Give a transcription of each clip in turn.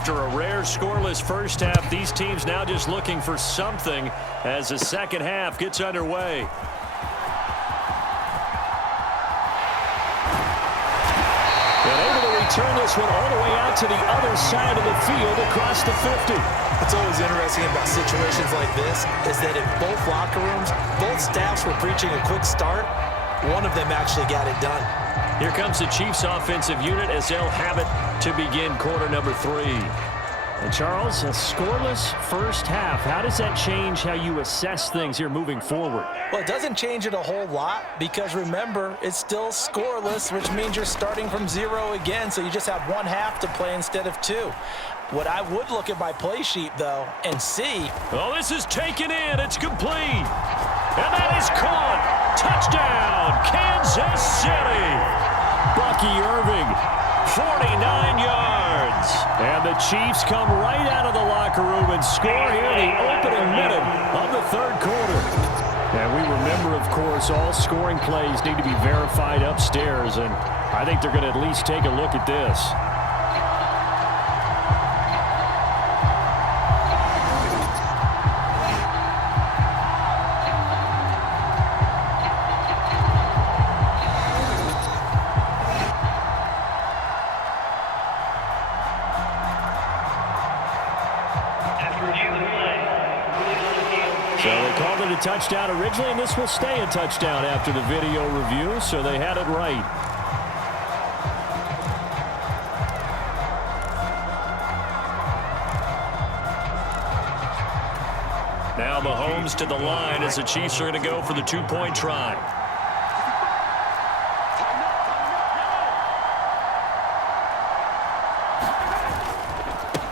After a rare scoreless first half, these teams now just looking for something as the second half gets underway. And able to return this one all the way out to the other side of the field across the 50. What's always interesting about situations like this is that in both locker rooms, both staffs were preaching a quick start. One of them actually got it done. Here comes the Chiefs offensive unit as they'll have it to begin quarter number 3. And Charles, a scoreless first half. How does that change how you assess things here moving forward? Well, it doesn't change it a whole lot because, remember, it's still scoreless, which means you're starting from 0 again, so you just have one half to play instead of 2. What I would look at my play sheet, though, and see... Oh, this is taken in. It's complete. And that is caught. Touchdown, Kansas City. Bucky Irving, 49 yards. And the Chiefs come right out of the locker room and score here in the opening minute of the third quarter. And we remember, of course, all scoring plays need to be verified upstairs. And I think they're going to at least take a look at this. So they called it a touchdown originally, and this will stay a touchdown after the video review, so they had it right. Now Mahomes to the line as the Chiefs are going to go for the two-point try.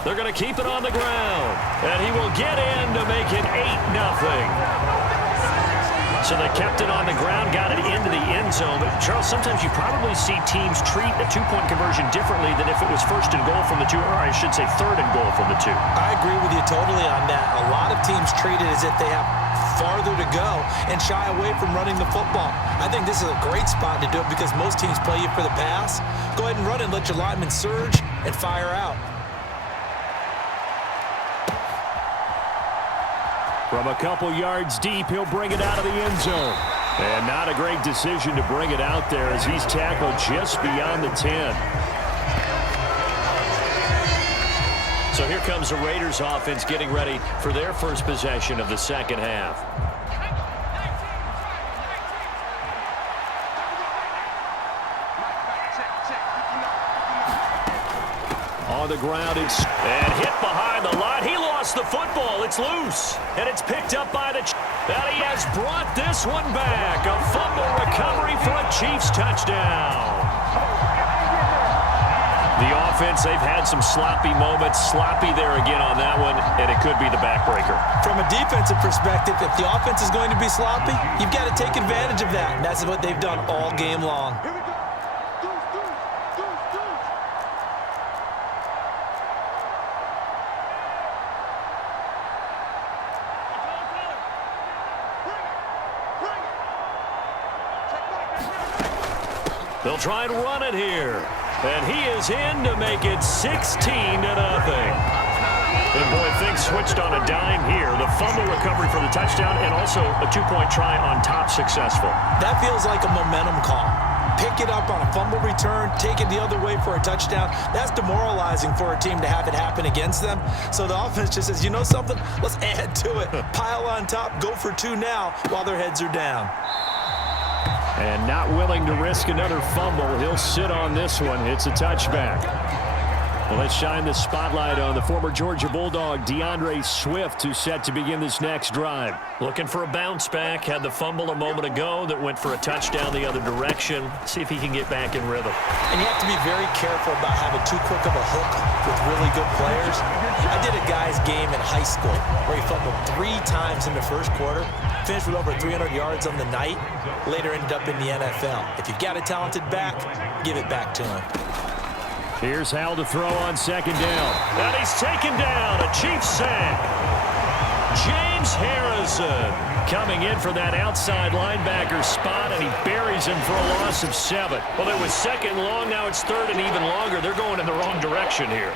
They're going to keep it on the ground. And he will get in to make it 8-0. So they kept it on the ground, got it into the end zone. But, Charles, sometimes you probably see teams treat a two-point conversion differently than if it was first and goal from the 2, or I should say third and goal from the 2. I agree with you totally on that. A lot of teams treat it as if they have farther to go and shy away from running the football. I think this is a great spot to do it because most teams play you for the pass. Go ahead and run it, let your linemen surge, and fire out. From a couple yards deep, he'll bring it out of the end zone. And not a great decision to bring it out there as he's tackled just beyond the 10. So here comes the Raiders offense getting ready for their first possession of the second half. On the ground, and hit behind the line. He lost the football. It's loose, and it's picked up by the and he has brought this one back. A fumble recovery for a Chiefs touchdown. The offense, they've had some sloppy moments. Sloppy there again on that one, and it could be the backbreaker. From a defensive perspective, if the offense is going to be sloppy, you've got to take advantage of that, and that's what they've done all game long. They'll try and run it here. And he is in to make it 16-0. And boy, things switched on a dime here. The fumble recovery for the touchdown and also a two-point try on top successful. That feels like a momentum call. Pick it up on a fumble return, take it the other way for a touchdown. That's demoralizing for a team to have it happen against them. So the offense just says, you know something? Let's add to it. Pile on top, go for 2 now while their heads are down. And not willing to risk another fumble. He'll sit on this one. It's a touchback. Well, let's shine the spotlight on the former Georgia Bulldog, DeAndre Swift, who's set to begin this next drive. Looking for a bounce back. Had the fumble a moment ago that went for a touchdown the other direction. See if he can get back in rhythm. And you have to be very careful about having too quick of a hook with really good players. I did a guy's game in high school where he fumbled 3 times in the first quarter, finished with over 300 yards on the night, later ended up in the NFL. If you've got a talented back, give it back to him. Here's Hal to throw on second down. And he's taken down. A Chiefs sack. James Harrison coming in for that outside linebacker spot, and he buries him for a loss of 7. Well, it was second long. Now it's third and even longer. They're going in the wrong direction here.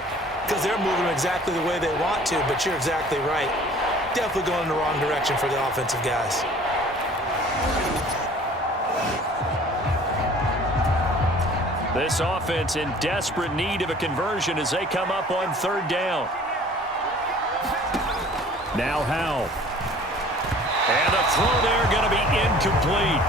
because they're moving exactly the way they want to, but you're exactly right. Definitely going in the wrong direction for the offensive guys. This offense in desperate need of a conversion as they come up on third down. Now Howell. And the throw there going to be incomplete.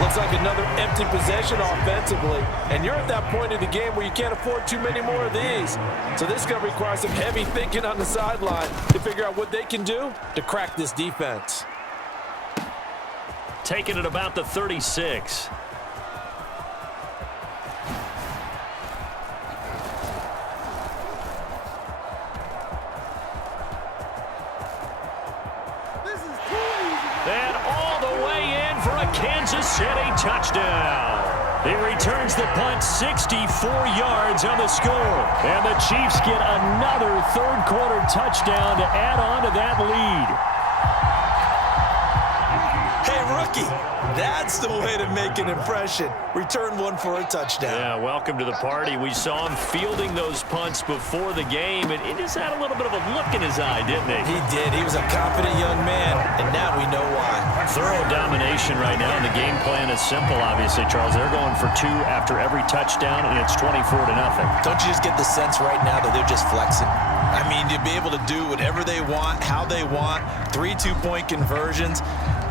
Looks like another empty possession offensively. And you're at that point of the game where you can't afford too many more of these. So this is going to require some heavy thinking on the sideline to figure out what they can do to crack this defense. Taking it about the 36. And all the way in for a Kansas City touchdown. He returns the punt 64 yards on the score. And the Chiefs get another third-quarter touchdown to add on to that lead. Hey, rookie, that's the way to make an impression. Return one for a touchdown. Yeah, welcome to the party. We saw him fielding those punts before the game, and he just had a little bit of a look in his eye, didn't he? He did. He was a confident young man, and now we know why. Thorough domination right now, and the game plan is simple, obviously, Charles. They're going for 2 after every touchdown, and it's 24-0. Don't you just get the sense right now that they're just flexing? I mean, to be able to do whatever they want, how they want, 3 two-point conversions.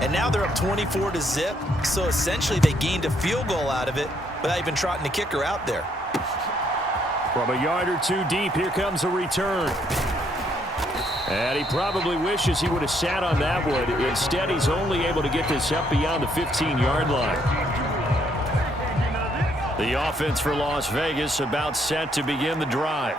And now they're up 24-0, so essentially they gained a field goal out of it without even trotting the kicker out there. From a yard or 2 deep, here comes a return. And he probably wishes he would have sat on that one. Instead, he's only able to get this up beyond the 15-yard line. The offense for Las Vegas about set to begin the drive.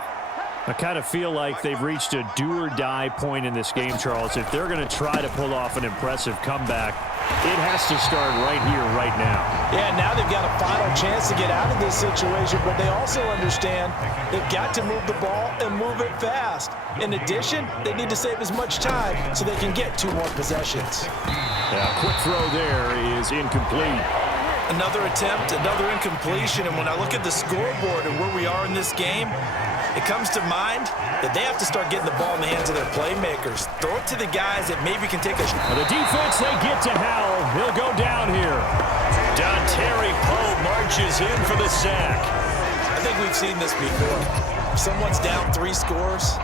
I kind of feel like they've reached a do-or-die point in this game, Charles. If they're going to try to pull off an impressive comeback, it has to start right here, right now. Yeah, now they've got a final chance to get out of this situation, but they also understand they've got to move the ball and move it fast. In addition, they need to save as much time so they can get 2 more possessions. Yeah, quick throw there is incomplete. Another attempt, another incompletion, and when I look at the scoreboard and where we are in this game, it comes to mind that they have to start getting the ball in the hands of their playmakers. Throw it to the guys that maybe can take a shot. The defense, they get to Howell. He'll go down here. Dontari Poe marches in for the sack. I think we've seen this before. If someone's down 3 scores,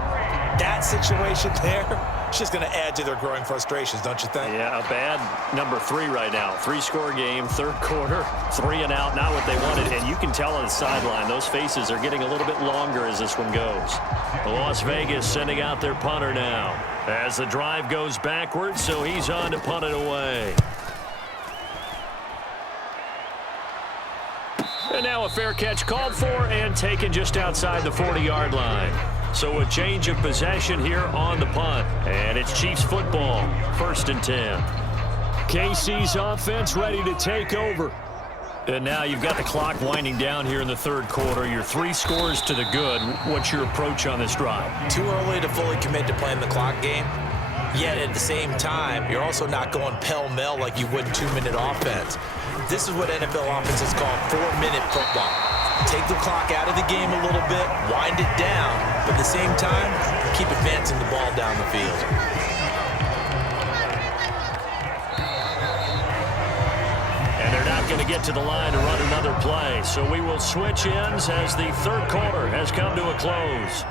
that situation there, it's just going to add to their growing frustrations, don't you think? Yeah, a bad number 3 right now. 3-score game, third quarter, 3 and out, not what they wanted. And you can tell on the sideline, those faces are getting a little bit longer as this one goes. Las Vegas sending out their punter now as the drive goes backwards, so he's on to punt it away. And now a fair catch called for and taken just outside the 40-yard line. So a change of possession here on the punt. And it's Chiefs football, 1st and 10. KC's offense ready to take over. And now you've got the clock winding down here in the third quarter. You're 3 scores to the good. What's your approach on this drive? Too early to fully commit to playing the clock game. Yet at the same time, you're also not going pell-mell like you would in 2-minute offense. This is what NFL offenses call 4-minute football. Take the clock out of the game a little bit, wind it down, but at the same time, keep advancing the ball down the field. And they're not going to get to the line to run another play, so we will switch ends as the third quarter has come to a close.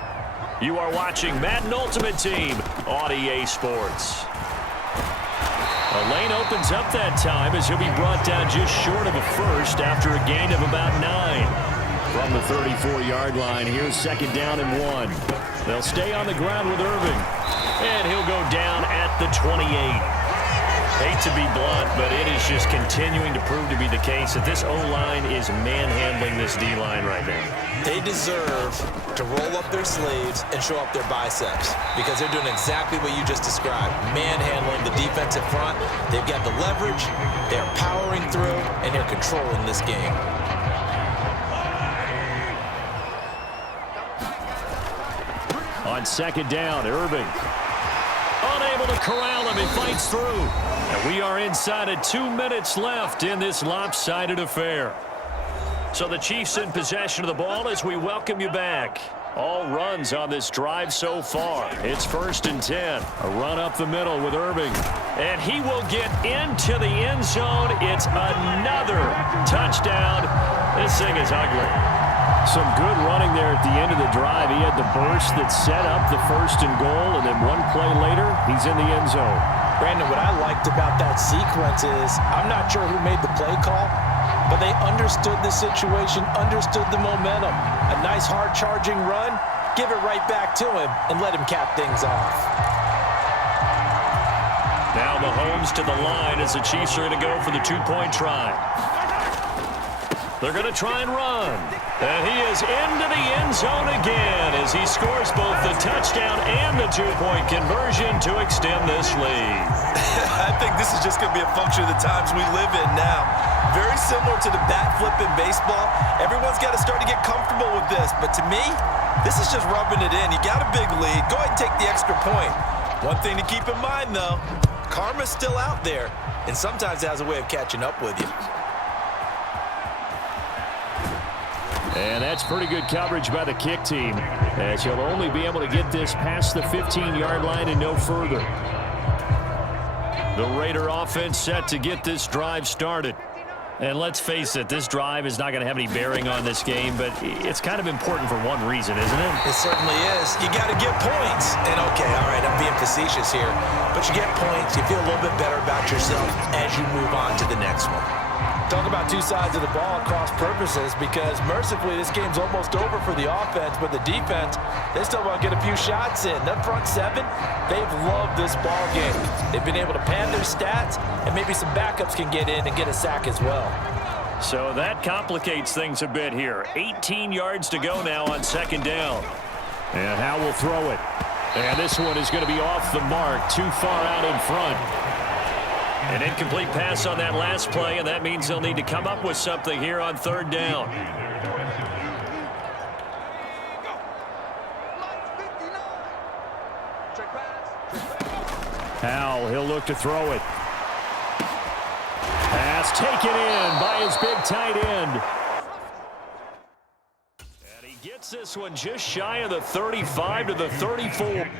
You are watching Madden Ultimate Team on EA Sports. A lane opens up that time as he'll be brought down just short of a first after a gain of about 9. From the 34-yard line, here's 2nd down and 1. They'll stay on the ground with Irving. And he'll go down at the 28. Hate to be blunt, but it is just continuing to prove to be the case that this O-line is manhandling this D-line right now. They deserve to roll up their sleeves and show up their biceps because they're doing exactly what you just described, manhandling the defensive front. They've got the leverage, they're powering through, and they're controlling this game. On 2nd down, Irving. Unable to corral him, he fights through. And we are inside of 2 minutes left in this lopsided affair. So the Chiefs in possession of the ball as we welcome you back. All runs on this drive so far. It's 1st and 10. A run up the middle with Irving. And he will get into the end zone. It's another touchdown. This thing is ugly. Some good running there at the end of the drive. He had the burst that set up the 1st and goal, and then one play later, he's in the end zone. Brandon, what I liked about that sequence is I'm not sure who made the play call, but they understood the situation, understood the momentum. A nice hard charging run, give it right back to him and let him cap things off. Now Mahomes to the line as the Chiefs are going to go for the 2-point try. They're going to try and run. And he is into the end zone again as he scores both the touchdown and the 2-point conversion to extend this lead. I think this is just going to be a function of the times we live in now. Very similar to the bat flip in baseball. Everyone's got to start to get comfortable with this. But to me, this is just rubbing it in. You got a big lead. Go ahead and take the extra point. One thing to keep in mind, though, karma's still out there. And sometimes it has a way of catching up with you. And that's pretty good coverage by the kick team, as he'll only be able to get this past the 15-yard line and no further. The Raider offense set to get this drive started. And let's face it, this drive is not going to have any bearing on this game, but it's kind of important for one reason, isn't it? It certainly is. You got to get points. And okay, all right, I'm being facetious here, but you get points, you feel a little bit better about yourself as you move on to the next one. Talk about two sides of the ball cross purposes, because mercifully this game's almost over for the offense, but the defense, they still want to get a few shots in. That front seven, they've loved this ball game. They've been able to pad their stats, and maybe some backups can get in and get a sack as well. So that complicates things a bit here. 18 yards to go now on 2nd down. And Howe will throw it. And this one is going to be off the mark, too far out in front. An incomplete pass on that last play, and that means they'll need to come up with something here on 3rd down. Howell, he'll look to throw it. Pass taken in by his big tight end. And he gets this one just shy of the 35 to the 34.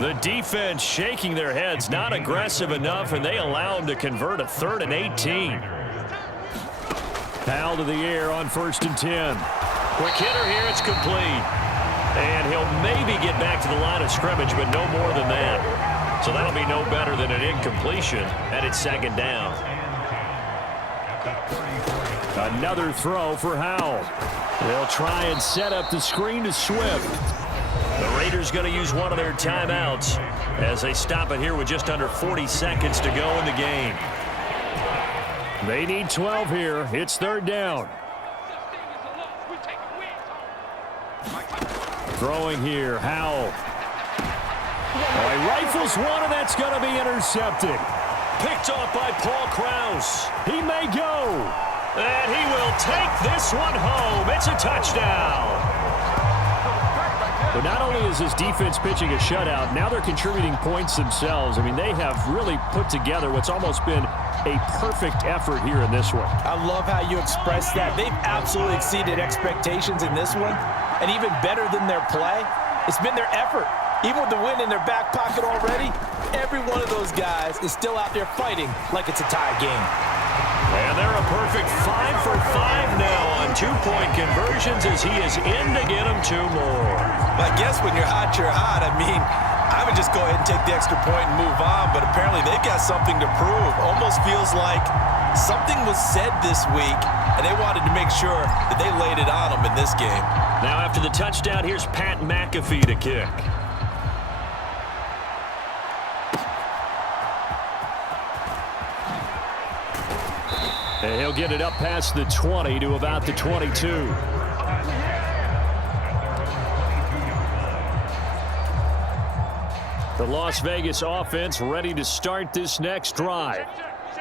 The defense shaking their heads, not aggressive enough, and they allow him to convert a 3rd and 18. Foul to the air on 1st and 10. Quick hitter here, it's complete. And he'll maybe get back to the line of scrimmage, but no more than that. So that'll be no better than an incompletion, and it's 2nd down. Another throw for Howell. They'll try and set up the screen to Swift. The Raiders going to use one of their timeouts as they stop it here with just under 40 seconds to go in the game. They need 12 here. It's 3rd down. Throwing here, Howell. Oh, he rifles one, and that's going to be intercepted. Picked off by Paul Krause. He may go. And he will take this one home. It's a touchdown. But not only is this defense pitching a shutout, now they're contributing points themselves. I mean, they have really put together what's almost been a perfect effort here in this one. I love how you express that. They've absolutely exceeded expectations in this one. And even better than their play, it's been their effort. Even with the win in their back pocket already, every one of those guys is still out there fighting like it's a tie game. And they're a perfect 5 for 5 now on 2-point conversions as he is in to get him 2 more. But I guess when you're hot, you're hot. I mean, I would just go ahead and take the extra point and move on, but apparently they've got something to prove. Almost feels like something was said this week, and they wanted to make sure that they laid it on them in this game. Now after the touchdown, here's Pat McAfee to kick. And he'll get it up past the 20 to about the 22. The Las Vegas offense ready to start this next drive.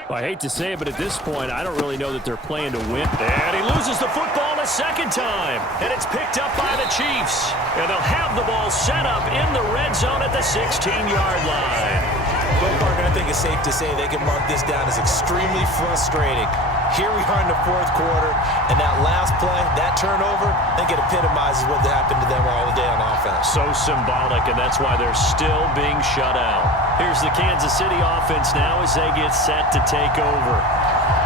I hate to say it, but at this point, I don't really know that they're playing to win. And he loses the football a second time. And it's picked up by the Chiefs. And they'll have the ball set up in the red zone at the 16-yard line. Well, partner, I think it's safe to say they can mark this down as extremely frustrating. Here we are in the fourth quarter, and that last play, that turnover, I think it epitomizes what happened to them all day on offense. So symbolic, and that's why they're still being shut out. Here's the Kansas City offense now as they get set to take over.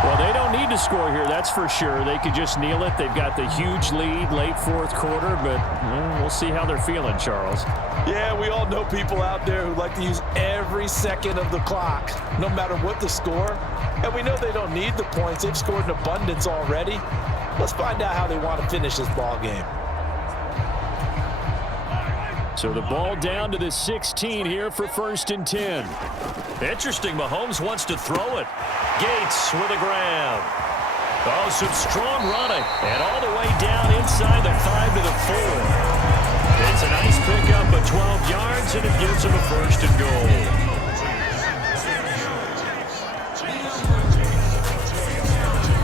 Well, they don't need to score here, that's for sure. They could just kneel it. They've got the huge lead late fourth quarter, but we'll see how they're feeling, Charles. Yeah, we all know people out there who like to use every second of the clock, no matter what the score. And we know they don't need the points. They've scored in abundance already. Let's find out how they want to finish this ball game. So the ball down to the 16 here for 1st and 10. Interesting, Mahomes wants to throw it. Gates with a grab. Oh, some strong running. And all the way down inside the 5 to the 4. It's a nice pickup of 12 yards, and it gives him a 1st and goal.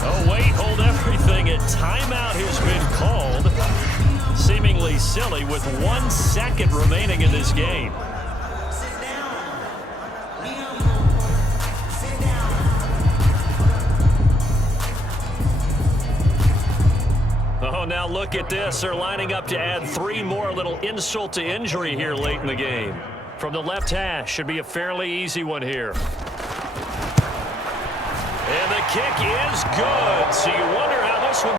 Oh, wait, hold everything. A timeout has been called. Seemingly silly with 1 second remaining in this game. Oh, now look at this. They're lining up to add 3 more. A little insult to injury here late in the game. From the left hash, should be a fairly easy one here. And the kick is good. So you wonder how this one